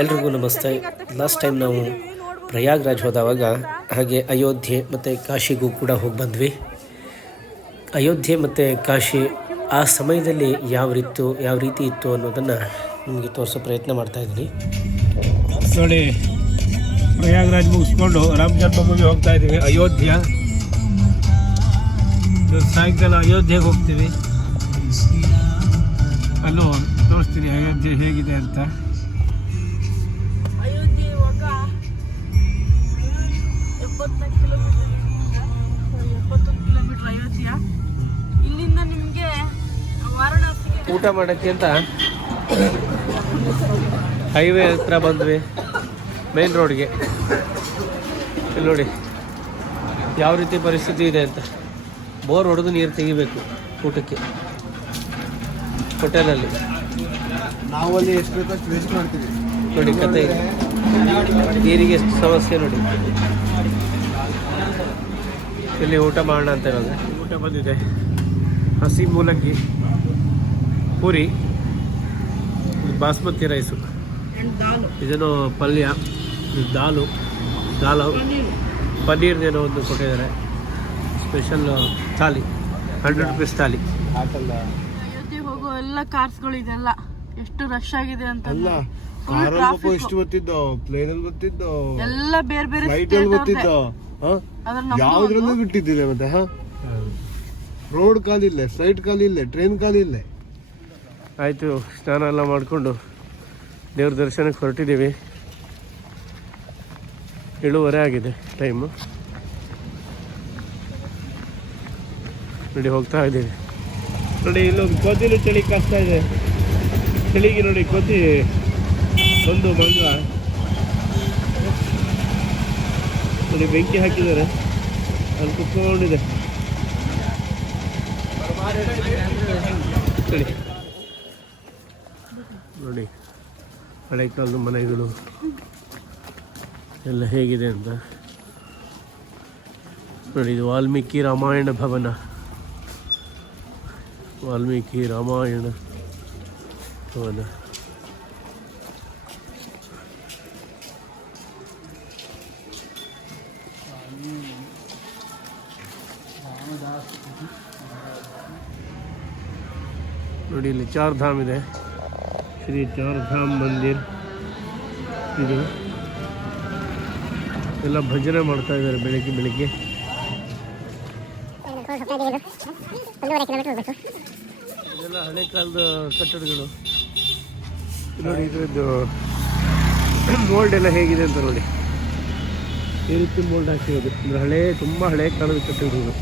ಎಲ್ರಿಗೂ ನಮಸ್ತೆ. Last time ನಾವು ಪ್ರಯಾಗ್ರಾಜ್ ಹೋದವಾಗ ಹಾಗೆ ಅಯೋಧ್ಯೆ ಮತ್ತು ಕಾಶಿಗೂ ಕೂಡ ಹೋಗಿ ಬಂದ್ವಿ. ಅಯೋಧ್ಯೆ ಮತ್ತು ಕಾಶಿ ಆ ಸಮಯದಲ್ಲಿ ಯಾವ ರೀತಿ ಇತ್ತು ಅನ್ನೋದನ್ನು ನಿಮಗೆ ತೋರಿಸೋ ಪ್ರಯತ್ನ ಮಾಡ್ತಾಯಿದ್ದೀನಿ. ನೋಡಿ, ಪ್ರಯಾಗ್ರಾಜ್ ಮುಗಿಸ್ಕೊಂಡು ರಾಮ ಜನ್ಮಭೂಮಿ ಹೋಗ್ತಾ ಇದ್ದೀವಿ. ಅಯೋಧ್ಯ ಸಾಯಂಕಾಲ ಅಯೋಧ್ಯೆಗೆ ಹೋಗ್ತೀವಿ. ಅಲ್ಲೂ ತೋರಿಸ್ತೀನಿ ಅಯೋಧ್ಯೆ ಹೇಗಿದೆ ಅಂತ. ಅಯೋಧ್ಯೆ ಇವಾಗ 71 ಕಿಲೋಮೀಟರ್ ಅಯೋಧ್ಯ. ಇಲ್ಲಿಂದ ನಿಮಗೆ ವಾರಣಾಸಿಗೆ ಊಟ ಮಾಡೋಕ್ಕೆ ಅಂತ ಹೈವೇ ಹತ್ರ ಬಂದ್ವಿ, ಮೇನ್ ರೋಡ್ಗೆ. ಇಲ್ಲಿ ನೋಡಿ ಯಾವ ರೀತಿ ಪರಿಸ್ಥಿತಿ ಇದೆ ಅಂತ. ಬೋರ್ ಹೊಡೆದು ನೀರು ತೆಗಿಬೇಕು ಊಟಕ್ಕೆ ಹೋಟೆಲಲ್ಲಿ. ನಾವಲ್ಲಿ ಎಷ್ಟು ಬೇಕಷ್ಟು ವೇಸ್ಟ್ ಮಾಡ್ತೀವಿ ನೋಡಿ ಕತೆ, ನೀರಿಗೆ ಎಷ್ಟು ಸಮಸ್ಯೆ ನೋಡಿ. ಇಲ್ಲಿ ಊಟ ಮಾಡೋಣ ಅಂತ ಇವಾಗ ಊಟ ಬಂದಿದೆ. ಹಸಿ ಮೂಲಂಗಿ ಪೂರಿ, ಬಾಸ್ಮತಿ ರೈಸು, ಇದೇನೋ ಪಲ್ಯ, ದಾಲು ಪನ್ನೀರ್ದೇನೋ ಒಂದು ಕೊಟ್ಟಿದ್ದಾರೆ. Special thali, 100 rupees thali. ಅಯೋಧ್ಯೆ ಹೋಗೋ ಎಲ್ಲ ಕಾರ್ಸ್ಗಳು ಇದೆಲ್ಲ ಎಷ್ಟು ರಶ್ ಆಗಿದೆ ಅಂತ. ಎಷ್ಟು ಗೊತ್ತಿದ್ದೋ, ಪ್ಲೇನಲ್ಲಿ ಗೊತ್ತಿದ್ದೋ, ಎಲ್ಲ ಬೇರೆ ಬೇರೆ ಫ್ಲೈಟ್ ಅಲ್ಲಿ ಗೊತ್ತಿದ್ದೋ, ಯಾವ್ದ್ರಲ್ಲೂ ಬಿಟ್ಟಿದ್ದೀರಿ. ಮತ್ತೆ ರೋಡ್ ಕಾಲಿಲ್ಲ, ಫ್ಲೈಟ್ ಕಾಲಿಲ್ಲ, ಟ್ರೈನ್ ಕಾಲಿಲ್ಲ. ಆಯಿತು, ಸ್ನಾನ ಎಲ್ಲ ಮಾಡಿಕೊಂಡು ದೇವ್ರ ದರ್ಶನಕ್ಕೆ ಹೊರಟಿದ್ದೀವಿ. 7:30 ಆಗಿದೆ ಟೈಮು. ನೋಡಿ ಹೋಗ್ತಾ ಇದ್ದೀವಿ. ನೋಡಿ ಇಲ್ಲೊಂದು ಕೋತಿಲು ಚಳಿ ಕಾಸ್ತಾ ಇದೆ. ಚಳಿಗೆ ನೋಡಿ ಕೋತಿ ಒಂದು ಮಂಗ ನೋಡಿ ಬೆಂಕಿ ಹಾಕಿದ್ದಾರೆ, ಅಲ್ಲಿ ಕುತ್ಕೊಂಡಿದೆ. ನೋಡಿ ಹಳೆ ಕಾಲದ ಮನೆಗಳು ಎಲ್ಲ ಹೇಗಿದೆ ಅಂತ ನೋಡಿ. ಇದು ವಾಲ್ಮೀಕಿ ರಾಮಾಯಣ ಭವನ, ವಾಲ್ಮೀಕಿ ರಾಮಾಯಣ ಭವನ. ನೋಡಿ ಇಲ್ಲಿ 4 ಧಾಮ್ ಇದೆ, ಶ್ರೀ 4 ಧಾಮ್ ಮಂದಿರ್. ಇದು ಎಲ್ಲ ಭಜನೆ ಮಾಡ್ತಾ ಇದ್ದಾರೆ ಬೆಳಿಗ್ಗೆ. ಇದೆಲ್ಲ ಹಳೆ ಕಾಲದ ಕಟ್ಟಡಗಳು ನೋಡಿ. ಇದರದ್ದು ಮೋಲ್ಡ್ ಎಲ್ಲ ಹೇಗಿದೆ ಅಂತ ನೋಡಿ. ಈ ರೀತಿ ಮೋಲ್ಡ್ ಹಾಕಿರೋದು ಅಂದರೆ ತುಂಬ ಹಳೆ ಕಾಲದ ಕಟ್ಟಡಗಳು,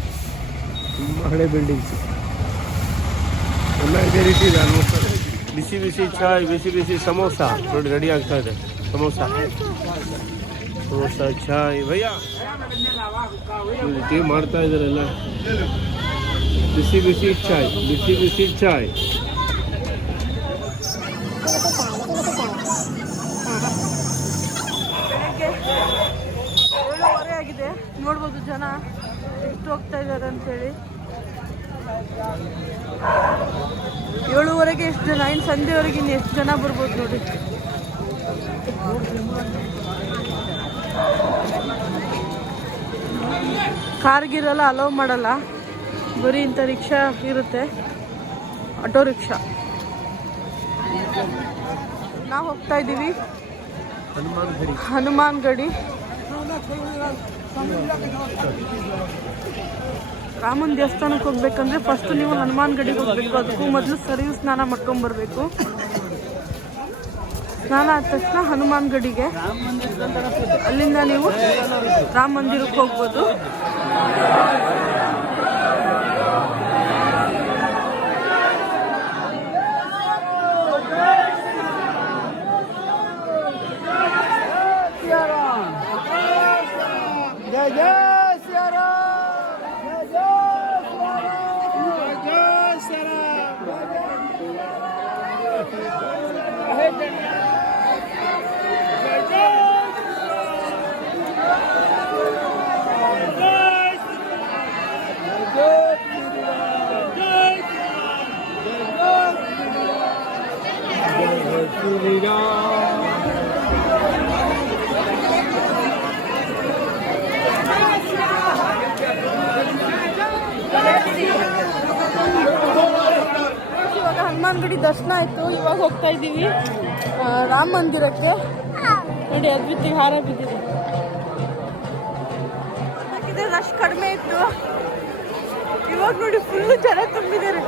ತುಂಬ ಹಳೆ ಬಿಲ್ಡಿಂಗ್ಸ್ ಎಲ್ಲ ಇದೇ ರೀತಿ ಇದೆ ಆಲ್ಮೋಸ್ಟ್. ಬಿಸಿ ಚಾಯ್, ಬಿಸಿ ಸಮೋಸ ನೋಡಿ ರೆಡಿ ಆಗ್ತಾ ಇದೆ. ಸಮೋಸ ಚಾಯ್ ಭಯ್ಯ ಈ ರೀತಿ ಮಾಡ್ತಾ ಇದ್ದಾರೆಲ್ಲ. ಬಿಸಿ ಚಾಯ್. ಬೆಳಗ್ಗೆ 7:30 ಆಗಿದೆ. ನೋಡ್ಬೋದು ಜನ ಎಷ್ಟು ಹೋಗ್ತಾ ಇದ್ದಾರೆ ಅಂತೇಳಿ. 7:30ಗೆ ಎಷ್ಟು ಜನ, ಇನ್ನು ಸಂಜೆವರೆಗೆ ಇನ್ನು ಎಷ್ಟು ಜನ ಬರ್ಬೋದು ನೋಡಿ. ಕಾರ್ಗಿರೆಲ್ಲ ಅಲೋ ಮಾಡಲ್ಲ, ಬರೀ ಇಂಥ ರಿಕ್ಷಾ ಇರುತ್ತೆ, ಆಟೋ ರಿಕ್ಷಾ. ನಾವು ಹೋಗ್ತಾ ಇದ್ದೀವಿ ಹನುಮಾನ್ ಗಡಿ. ರಾಮನ ದೇವಸ್ಥಾನಕ್ಕೆ ಹೋಗ್ಬೇಕಂದ್ರೆ ಫಸ್ಟ್ ನೀವು ಹನುಮಾನ್ ಗಡಿಗೆ ಹೋಗ್ಬೇಕು. ಅದಕ್ಕೂ ಮೊದಲು ಸರಿಯು ಸ್ನಾನ ಮಾಡ್ಕೊಂಬರ್ಬೇಕು. ಸ್ನಾನ ಆದ ತಕ್ಷಣ ಹನುಮಾನ್ ಗಡಿಗೆ, ಅಲ್ಲಿಂದ ನೀವು ರಾಮ ಮಂದಿರಕ್ಕೆ ಹೋಗ್ಬೋದು. ಗಡಿ ದರ್ಶನ ಆಯಿತು. ಇವಾಗ ಹೋಗ್ತಾ ಇದ್ದೀವಿ ರಾಮ ಮಂದಿರಕ್ಕೆ. ನೋಡಿ ಅದ್ವಿತಿಗೆ ಹಾರ ಬಿದ್ದಿದೆ. ರಶ್ ಕಡಿಮೆ ಇತ್ತು, ಇವಾಗ ನೋಡಿ ಫುಲ್ಲು ಜನ ತುಂಬಿದ್ದಾರೆ.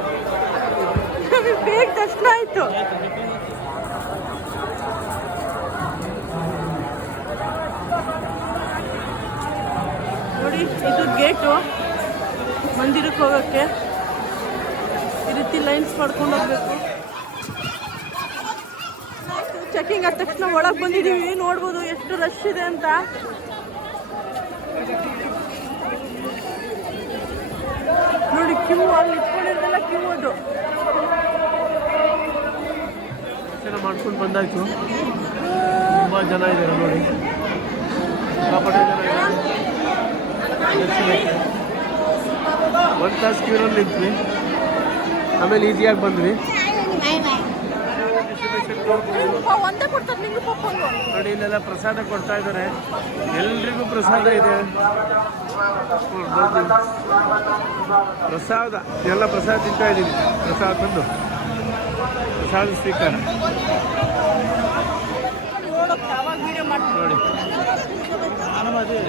ನಮಗೆ ಬೇಗ ದರ್ಶನ ಆಯಿತು. ನೋಡಿ ಇದು ಗೇಟು ಮಂದಿರಕ್ಕೆ ಹೋಗೋಕ್ಕೆ. ಈ ರೀತಿ ಲೈನ್ಸ್ ಮಾಡ್ಕೊಂಡು ಹೋಗ್ಬೇಕು. ಚೆಕಿಂಗ್ ಆದ ತಕ್ಷಣ ಒಳಗೆ ಬಂದಿದ್ದೀವಿ. ನೋಡ್ಬೋದು ಎಷ್ಟು ರಶ್ ಇದೆ ಅಂತ. ನೋಡಿ ಕ್ಯೂ, ಅಲ್ಲಿ ಇಟ್ಕೊಂಡಿದ್ದೆಲ್ಲ ಕ್ಯೂ. ಅದು ಮಾಡ್ಕೊಂಡು ಬಂದಾಯ್ತು. ತುಂಬ ಜನ ಇದ್ದಾರೆ ನೋಡಿ, ಸಿಕ್ಕಾಪಟ್ಟೆ ಜನ ಇದ್ದಾರೆ. 1 ತಾಸು ಕ್ಯೂರಲ್ಲಿ ನಿಂತ್ವಿ, ಆಮೇಲೆ ಈಸಿಯಾಗಿ ಬಂದ್ವಿ. ಒಂದೇ ಕೊಡ್ತಾರೆ ನಿಂಗೆ ಪಪ್ಪಂಗು. ನೋಡಿ ಇಲ್ಲೆಲ್ಲ ಪ್ರಸಾದ ಕೊಡ್ತಾ ಇದ್ದಾರೆ, ಎಲ್ರಿಗೂ ಪ್ರಸಾದ ಇದೆ. ಪ್ರಸಾದ ಎಲ್ಲ ಪ್ರಸಾದ ತಿಂತಾ ಇದ್ದೀವಿ. ಪ್ರಸಾದ ತಂದು ಪ್ರಸಾದ ಸ್ವೀಕಾರ ನೋಡಿ.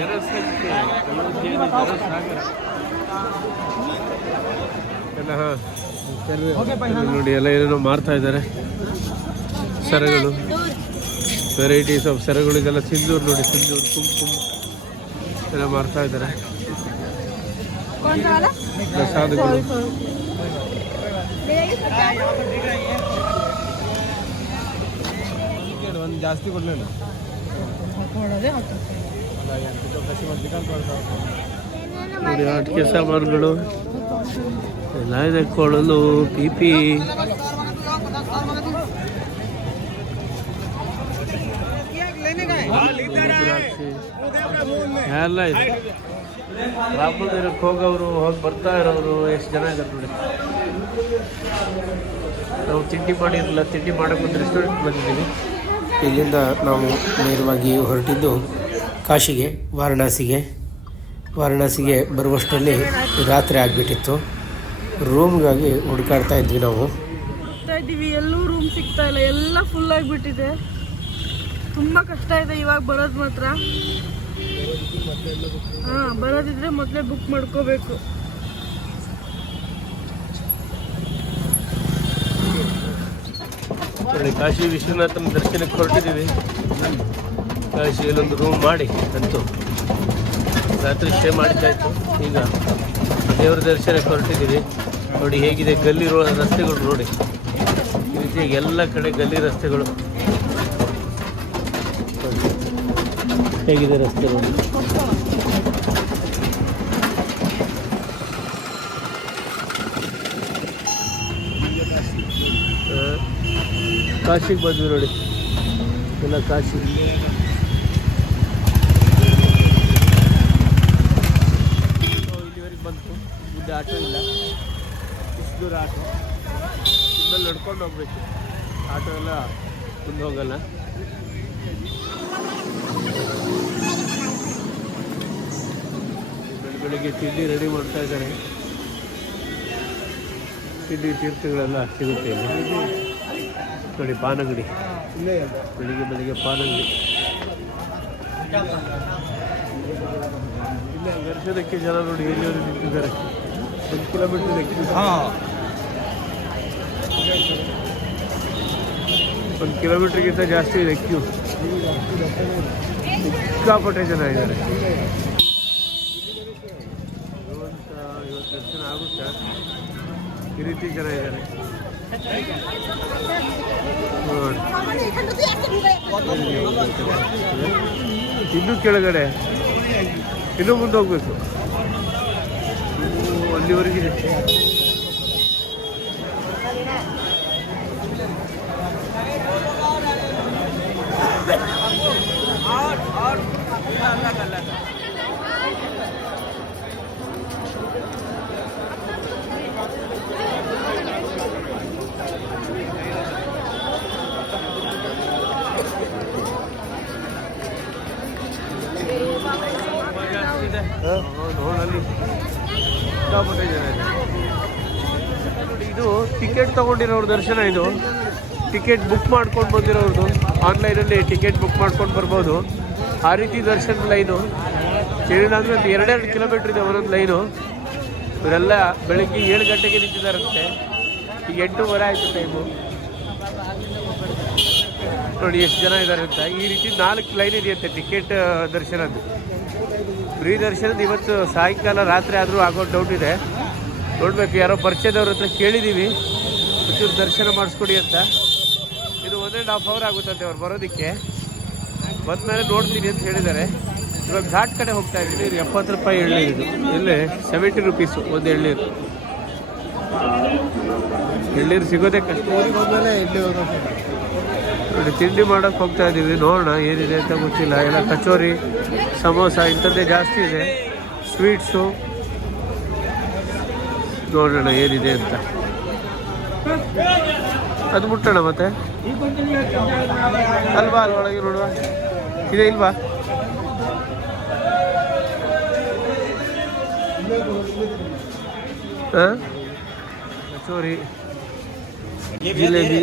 ಎಲ್ಲ ನೋಡಿ ಎಲ್ಲ ಏನೇನೋ ಮಾರ್ತಾ ಇದ್ದಾರೆ. ಸರಗಳು, ವೆರೈಟೀಸ್ ಆಫ್ ಸರಗಳು. ಇದೆಲ್ಲ ಸಿಂಧೂರು ನೋಡಿ, ಸಿಂಧೂರು, ಕುಂಕುಮ ಎಲ್ಲ ಮಾರ್ತಾ ಇದ್ದಾರೆ. ಪ್ರಸಾದಗಳು ಒಂದು ಜಾಸ್ತಿ ಕೊಡಲಿಲ್ಲ. ನೋಡಿ ಆಟಿಕೆ ಸಾಮಾನುಗಳು ಎಲ್ಲ ಇದೆ. ಕೊಳಲು, ಪಿಪಿ, ಎಲ್ಲ ಇದೆ. ರಾಮ ಮಂದಿರಕ್ಕೆ ಹೋಗೋರು, ಹೋಗಿ ಬರ್ತಾ ಇರೋರು ಎಷ್ಟು ಜನ ಇದ್ದಾರೆ ನೋಡಿ. ನಾವು ತಿಂಡಿ ಮಾಡಿರಲಿಲ್ಲ, ತಿಂಡಿ ಮಾಡೋಕ್ಕೆ ಒಂದು ರೆಸ್ಟೋರೆಂಟ್ ಬಂದಿದ್ದೀವಿ. ಇಲ್ಲಿಂದ ನಾವು ನೇರವಾಗಿ ಹೊರಟಿದ್ದು ಕಾಶಿಗೆ, ವಾರಣಾಸಿಗೆ ಬರುವಷ್ಟರಲ್ಲಿ ರಾತ್ರಿ ಆಗಿಬಿಟ್ಟಿತ್ತು. ರೂಮ್ಗಾಗಿ ಹುಡುಕಾಡ್ತಾ ಇದ್ವಿ ನಾವು. ಎಲ್ಲೂ ರೂಮ್ ಸಿಗ್ತಾ ಇಲ್ಲ, ಎಲ್ಲ ಫುಲ್ ಆಗಿಬಿಟ್ಟಿದೆ. ತುಂಬ ಕಷ್ಟ ಇದೆ ಇವಾಗ ಬರೋದು ಮಾತ್ರ. ಬರೋದಿದ್ರೆ ಮೊದಲೇ ಬುಕ್ ಮಾಡ್ಕೋಬೇಕು. ನೋಡಿ ಕಾಶಿ ವಿಶ್ವನಾಥನ ದರ್ಶನಕ್ಕೆ ಹೊರಟಿದ್ದೀವಿ. ಕಾಶಿಯಲ್ಲೊಂದು ರೂಮ್ ಮಾಡಿ ಅಂತೂ ರಾತ್ರಿ ಸ್ಟೇ ಮಾಡಿದ್ದಾಯಿತು. ಈಗ ದೇವರ ದರ್ಶನಕ್ಕೆ ಹೊರಟಿದ್ದೀವಿ. ನೋಡಿ ಹೇಗಿದೆ ಗಲ್ಲಿ ರಸ್ತೆಗಳು ನೋಡಿ. ಈ ರೀತಿಯಾಗಿ ಎಲ್ಲ ಕಡೆ ಗಲ್ಲಿ ರಸ್ತೆಗಳು ಹೇಗಿದೆ ರಸ್ತೆ ನೋಡಿ. ಕಾಶಿಗೆ ಬಂದ್ವಿ ನೋಡಿ, ಎಲ್ಲ ಕಾಶಿ. ಇಲ್ಲಿವರೆಗೆ ಬಂತು. ಮುಂದೆ ಆಟೋ ಇಲ್ಲ, ಇಷ್ಟು ದೂರ ಆಟೋ. ಇನ್ಮೇಲೆ ನಡ್ಕೊಂಡು ಹೋಗ್ಬೇಕು. ಆಟೋ ಎಲ್ಲ ಮುಂದೆ ಹೋಗಲ್ಲ. ಬೆಳಿಗ್ಗೆ ತಿಂಡಿ ರೆಡಿ ಮಾಡ್ತಾ ಇದ್ದಾರೆ. ತಿಂಡಿ ತೀರ್ಥಗಳೆಲ್ಲ ಸಿಗುತ್ತೆ ಇಲ್ಲಿ ನೋಡಿ. ಪಾನಂಗಡಿ, ಬೆಳಿಗ್ಗೆ ಪಾನಂಗಡಿ. ಇಲ್ಲ ದರ್ಶನಕ್ಕೆ ಜನ ನೋಡಿ ಎಲ್ಲಿಯವರು ನಿಂತಿದ್ದಾರೆ. 1 ಕಿಲೋಮೀಟರ್ ಲೆಕ್ಕ, 1 ಕಿಲೋಮೀಟ್ರಿಗಿಂತ ಜಾಸ್ತಿ ಇದೆ ಕ್ಯೂ. ಸಿಕ್ಕಾಪಟ್ಟೆ ಜನ ಇದ್ದಾರೆ. ಇವತ್ತು ದರ್ಶನ ಆಗುತ್ತೆ, ಈ ರೀತಿ ಜನ ಇದ್ದಾರೆ. ಇನ್ನೂ ಕೆಳಗಡೆ, ಇನ್ನೂ ಮುಂದೆ ಹೋಗ್ಬೇಕು. ಅಲ್ಲಿವರೆಗಿದೆ. ನೋಡಲ್ಲಿ ಸಿಕ್ಕಾಪಟ್ಟೆ ಜನ ಇದೆ. ನೋಡಿ ಇದು ಟಿಕೆಟ್ ತೊಗೊಂಡಿರೋರ ದರ್ಶನ. ಇದು ಟಿಕೆಟ್ ಬುಕ್ ಮಾಡ್ಕೊಂಡು ಬಂದಿರೋರ್ದು, ಆನ್ಲೈನಲ್ಲಿ ಟಿಕೆಟ್ ಬುಕ್ ಮಾಡ್ಕೊಂಡು ಬರ್ಬೋದು. ಆ ರೀತಿ ದರ್ಶನ ಲೈನು ಏನಿಲ್ಲ ಅಂದರೆ ಒಂದು 2 ಕಿಲೋಮೀಟ್ರ್ ಇದೆ ಒಂದೊಂದು ಲೈನು. ಇವರೆಲ್ಲ ಬೆಳಗ್ಗೆ 7 ಗಂಟೆಗೆ ನಿಂತಿದ್ದಾರಂತೆ. ಈಗ 8:30 ಆಯಿತು ಟೈಮು. ನೋಡಿ ಎಷ್ಟು ಜನ ಇದ್ದಾರೆ ಅಂತ. ಈ ರೀತಿ 4 ಲೈನ್ ಇದೆಯಂತೆ ಟಿಕೆಟ್ ದರ್ಶನದ್ದು. ಫ್ರೀ ದರ್ಶನದ್ದು ಇವತ್ತು ಸಾಯಂಕಾಲ ರಾತ್ರಿ ಆದರೂ ಆಗೋ ಡೌಟ್ ಇದೆ. ನೋಡಬೇಕು, ಯಾರೋ ಪರಿಚಯದವ್ರ ಹತ್ರ ಕೇಳಿದ್ದೀವಿ ಒಂಚೂರು ದರ್ಶನ ಮಾಡಿಸ್ಕೊಡಿ ಅಂತ. ಇದು 1.5 hour ಆಗುತ್ತಂತೆ ಅವ್ರು ಬರೋದಕ್ಕೆ. ಬಂದಮೇಲೆ ನೋಡ್ತೀನಿ ಅಂತ ಹೇಳಿದ್ದಾರೆ. ಇವಾಗ ಘಾಟ್ ಕಡೆ ಹೋಗ್ತಾ ಇದ್ದೀನಿ. ಇದು 70 ರೂಪಾಯಿ ಎಳ್ನೀರು. ಇಲ್ಲೇ 70 ರೂಪೀಸು ಒಂದು ಎಳ್ನೀರು. ಎಳ್ನೀರು ಸಿಗೋದೇ ಕಷ್ಟ. ನೋಡಿ ತಿಂಡಿ ಮಾಡೋಕ್ಕೆ ಹೋಗ್ತಾ ಇದ್ದೀವಿ. ನೋಡೋಣ ಏನಿದೆ ಅಂತ ಗೊತ್ತಿಲ್ಲ. ಎಲ್ಲ ಕಚೋರಿ, ಸಮೋಸ ಇಂಥದ್ದೇ ಜಾಸ್ತಿ ಇದೆ. ಸ್ವೀಟ್ಸು ನೋಡೋಣ ಏನಿದೆ ಅಂತ. ಅದು ಮುಟ್ಟೋಣ ಮತ್ತೆ ಅಲ್ವಾ? ಅಲ್ಲೊಳಗೆ ನೋಡುವ. ಇದೆ ಇಲ್ವಾ? ಹಾಂ, ಕಚೋರಿ, ಜಿಲೇಬಿ,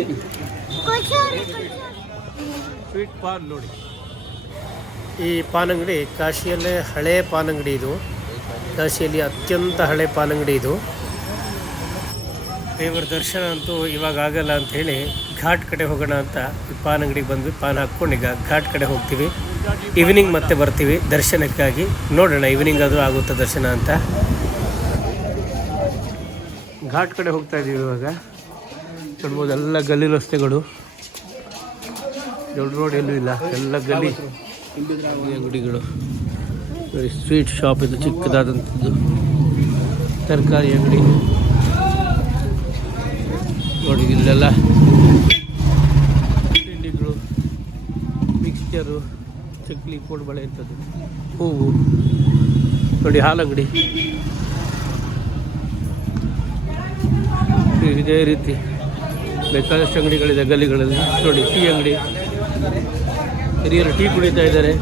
ಸ್ವೀಟ್ ಪಾನ್. ನೋಡಿ ಈ ಪಾನ್ ಅಂಗಡಿ ಕಾಶಿಯಲ್ಲೇ ಹಳೆ ಪಾನ್ ಅಂಗಡಿ ಇದು. ಕಾಶಿಯಲ್ಲಿ ಅತ್ಯಂತ ಹಳೆ ಪಾನ್ ಅಂಗಡಿ ಇದು. ದೇವರ ದರ್ಶನ ಅಂತೂ ಇವಾಗ ಆಗಲ್ಲ ಅಂಥೇಳಿ ಘಾಟ್ ಕಡೆ ಹೋಗೋಣ ಅಂತ ಈ ಪಾನ್ ಅಂಗಡಿಗೆ ಬಂದ್ವಿ. ಪಾನ್ ಹಾಕ್ಕೊಂಡು ಈಗ ಘಾಟ್ ಕಡೆ ಹೋಗ್ತೀವಿ. ಈವ್ನಿಂಗ್ ಮತ್ತೆ ಬರ್ತೀವಿ ದರ್ಶನಕ್ಕಾಗಿ. ನೋಡೋಣ ಈವ್ನಿಂಗ್ ಅದು ಆಗುತ್ತಾ ದರ್ಶನ ಅಂತ. ಘಾಟ್ ಕಡೆ ಹೋಗ್ತಾ ಇದ್ದೀವಿ ಇವಾಗ. ನೋಡ್ಬೋದು ಎಲ್ಲ ಗಲ್ಲಿ ರಸ್ತೆಗಳು, ದೊಡ್ಡ ರೋಡ್ ಎಲ್ಲೂ ಇಲ್ಲ, ಎಲ್ಲ ಗಲ್ಲಿ ಅಂಗಡಿಗಳು. ಸ್ವೀಟ್ ಶಾಪ್ ಇದು ಚಿಕ್ಕದಾದಂಥದ್ದು. ತರಕಾರಿ ಅಂಗಡಿ ನೋಡಿ. ಇಲ್ಲೆಲ್ಲ ತಿಂಡಿಗಳು, ಮಿಕ್ಸ್ಚರು, ಚಕ್ಲಿ, ಕೋಡ್ಬಳೆ ಇಂಥದ್ದು. ಹೂವು ನೋಡಿ. ಹಾಲಂಗಡಿ ಇದೇ ರೀತಿ ಬೇಕಾದಷ್ಟು ಅಂಗಡಿಗಳಿದೆ ಗಲ್ಲಿಗಳಲ್ಲಿ. ನೋಡಿ ಟೀ ಅಂಗಡಿ, ಹಿರಿಯರು ಟೀ ಕುಡಿತಾ ಇದ್ದಾರೆ.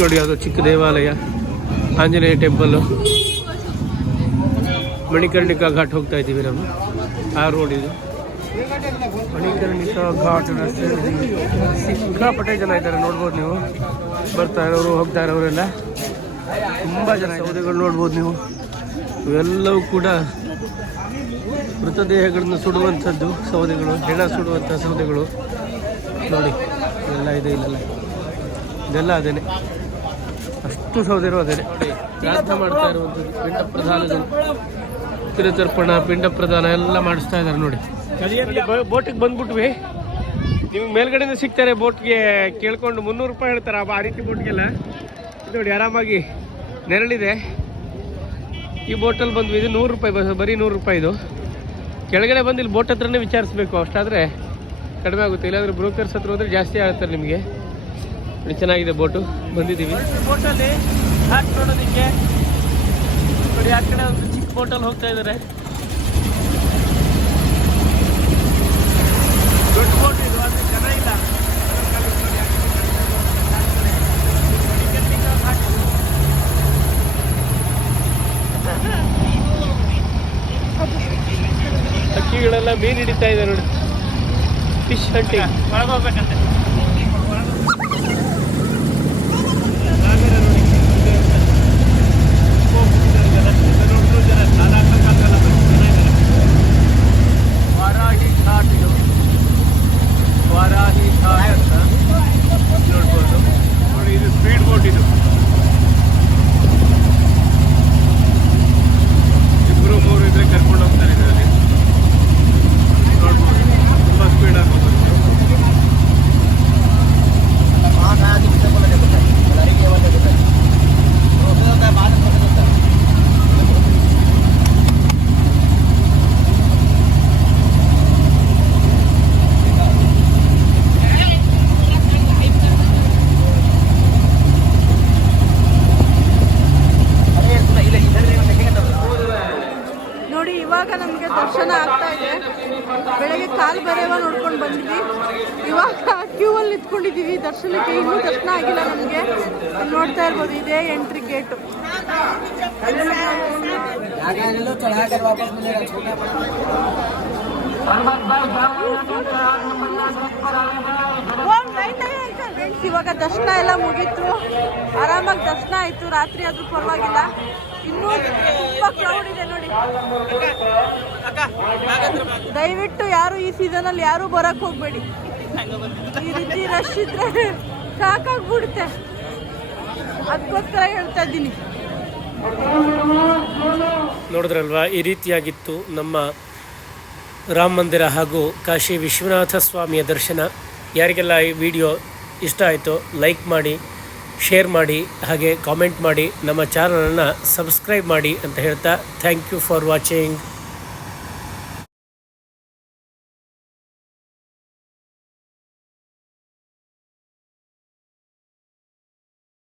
ನೋಡಿ ಅದು ಚಿಕ್ಕ ದೇವಾಲಯ, ಆಂಜನೇಯ ಟೆಂಪಲ್ಲು. ಮಣಿಕರ್ಣಿಕಾ ಘಾಟ್ ಹೋಗ್ತಾ ಇದ್ದೀವಿ ನಾವು. ಆ ರೋಡ್ ಇದು ಮಣಿಕರ್ಣಿಕಾ ಘಾಟ್ ರಸ್ತೆ. ಸಿಕ್ಕಾಪಟ್ಟೆ ಜನ ಇದ್ದಾರೆ, ನೋಡ್ಬೋದು ನೀವು. ಬರ್ತಾ ಇರೋರು, ಹೋಗ್ತಾ ಇರೋರೆಲ್ಲ ತುಂಬ ಜನ. ಸೌದೆಗಳು ನೋಡ್ಬೋದು ನೀವು. ಇವೆಲ್ಲವೂ ಕೂಡ ಮೃತದೇಹಗಳನ್ನು ಸುಡುವಂಥದ್ದು ಸೌದೆಗಳು, ಹೆಣ ಸುಡುವಂಥ ಸೌದೆಗಳು. ನೋಡಿ ಎಲ್ಲ ಇದೆ ಇಲ್ಲೆಲ್ಲ. ಇದೆಲ್ಲ ಅದೇನೆ, ಅಷ್ಟು ಸೌದೆಗಳು ಅದೇನೆ. ಪ್ರಾರ್ಥನೆ ಮಾಡ್ತಾ ಇರುವಂಥದ್ದು. ಪಿಂಡ ಪ್ರಧಾನಗಳು, ತಿರುತರ್ಪಣ, ಪಿಂಡ ಪ್ರದಾನ ಎಲ್ಲ ಮಾಡಿಸ್ತಾ ಇದ್ದಾರೆ ನೋಡಿ. ಬೋಟಿಗೆ ಬಂದ್ಬಿಟ್ವಿ. ನಿಮ್ಗೆ ಮೇಲ್ಗಡೆಯಿಂದ ಸಿಗ್ತಾರೆ ಬೋಟ್ಗೆ ಕೇಳ್ಕೊಂಡು 300 ರೂಪಾಯಿ ಹೇಳ್ತಾರೆ ಆ ರೀತಿ ಬೋಟ್ಗೆಲ್ಲ. ನೋಡಿ ಆರಾಮಾಗಿ ನೆರಳಿದೆ. ಈ ಬೋಟಲ್ಲಿ ಬಂದ್ವಿ. ಇದು 100 ರೂಪಾಯಿ, ಬರೀ 100 ರೂಪಾಯಿ ಇದು. ಕೆಳಗಡೆ ಬಂದು ಇಲ್ಲಿ ಬೋಟ್ ಹತ್ರನೇ ವಿಚಾರಿಸ್ಬೇಕು, ಅಷ್ಟಾದರೆ ಕಡಿಮೆ ಆಗುತ್ತೆ. ಇಲ್ಲಾಂದರೆ ಬ್ರೋಕರ್ಸ್ ಹತ್ರ ಹೋದರೆ ಜಾಸ್ತಿ ಆಗುತ್ತೆ ನಿಮಗೆ. ನೋಡಿ ಚೆನ್ನಾಗಿದೆ ಬೋಟು. ಬಂದಿದ್ದೀವಿ ಬೋಟಲ್ಲಿ ಘಾಟ್ ನೋಡೋದಕ್ಕೆ. ನೋಡಿ ಆ ಕಡೆ ಒಂದು ಚಿಕ್ಕ ಬೋಟಲ್ಲಿ ಹೋಗ್ತಾ ಇದ್ದಾರೆ. ದೊಡ್ಡ ಬೋಟ್ ಇದು, ಆದರೆ ಚೆನ್ನಾಗಿಲ್ಲ. ಹಕ್ಕಿಗಳೆಲ್ಲ ಮೀನು ಹಿಡಿತಾ ಇದೆ ನೋಡಿ. Fish hunting. ಒಳಗೋಗ್ಬೇಕಂತೆ. ವಾರಾಹಿ ಘಾಟ್ ಇದು. ವಾರಾಹಿ ಘಾಟ್ ಅಂತ ನೋಡ್ಬೋದು. ನೋಡಿ ಇದು ಸ್ಪೀಡ್ ಬೋಟ್ ಇದು. ಇಬ್ಬರು 3 ಇದ್ರೆ ಕರ್ಕೊಂಡು ಹೋಗ್ತಾರೆ ಇದರಲ್ಲಿ. ನೋಡ್ಬೋದು ತುಂಬ ಸ್ಪೀಡ್ ಆಗಿ ಹೋಗ್ಬೋದು. ನೋಡಿ ಇವಾಗ ನಮಗೆ ದರ್ಶನ ಆಗ್ತಾ ಇದೆ. ಬೆಳಗ್ಗೆ ಕಾಲು ಬರೆಯುವ ನೋಡ್ಕೊಂಡು ಬಂದ್ವಿ. ಇವಾಗ ಕ್ಯೂ ಅಲ್ಲಿ ನಿಂತ್ಕೊಂಡಿದ್ದೀವಿ ದರ್ಶನಕ್ಕೆ. ಇನ್ನೂ ದರ್ಶನ ಆಗಿಲ್ಲ ನಮಗೆ. ನೋಡ್ತಾ ಇರ್ಬೋದು, ಇದೇ ಎಂಟ್ರಿ ಗೇಟು. ಫ್ರೆಂಡ್ಸ್, ಇವಾಗ ದರ್ಶನ ಎಲ್ಲ ಮುಗೀತು, ಆರಾಮಾಗಿ ದರ್ಶನ ಆಯ್ತು. ರಾತ್ರಿ ಆದ್ರೂ ಪರವಾಗಿಲ್ಲ. ಇನ್ನೂ ತುಂಬಾ ಕ್ರೌಡ್ ಇದೆ ನೋಡಿ. ದಯವಿಟ್ಟು ಯಾರು ಈ ಸೀಸನ್ ಅಲ್ಲಿ ಯಾರು ಬರಕ್ ಹೋಗ್ಬೇಡಿ. ಈ ರೀತಿ ರಶ್ ಇದ್ರೆ ಸಾಕಾಗ್ಬಿಡುತ್ತೆ. ಅದಕ್ಕೋಸ್ಕರ ಹೇಳ್ತಾ ಇದ್ದೀನಿ. ನೋಡಿದ್ರಲ್ವಾ, ಈ ರೀತಿಯಾಗಿತ್ತು ನಮ್ಮ ರಾಮ ಮಂದಿರ ಹಾಗೂ ಕಾಶಿ ವಿಶ್ವನಾಥ ಸ್ವಾಮಿಯ ದರ್ಶನ. ಯಾರಿಗೆಲ್ಲ ಈ ವಿಡಿಯೋ ಇಷ್ಟ ಆಯಿತು ಲೈಕ್ ಮಾಡಿ, ಶೇರ್ ಮಾಡಿ, ಹಾಗೆ ಕಾಮೆಂಟ್ ಮಾಡಿ, ನಮ್ಮ ಚಾನಲನ್ನು ಸಬ್ಸ್ಕ್ರೈಬ್ ಮಾಡಿ ಅಂತ ಹೇಳ್ತಾ ಥ್ಯಾಂಕ್ ಯು ಫಾರ್ ವಾಚಿಂಗ್.